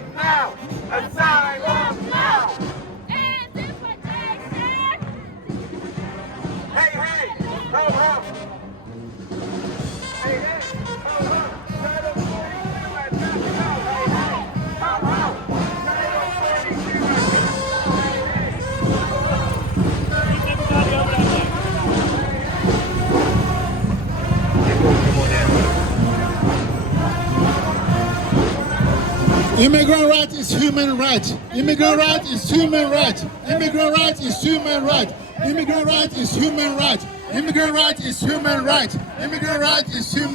Asylum now! Asylum now! And deportation! Hey, hey! Ho, ho! Hey, hey! Ho, ho! Title 42 at now! Hey, hey! Ho, ho! Title 42 at now! Hey, hey! Immigrant right is human right. Immigrant right is human right. Immigrant right is human right. Immigrant right is human right. Immigrant right is human right. Immigrant right is human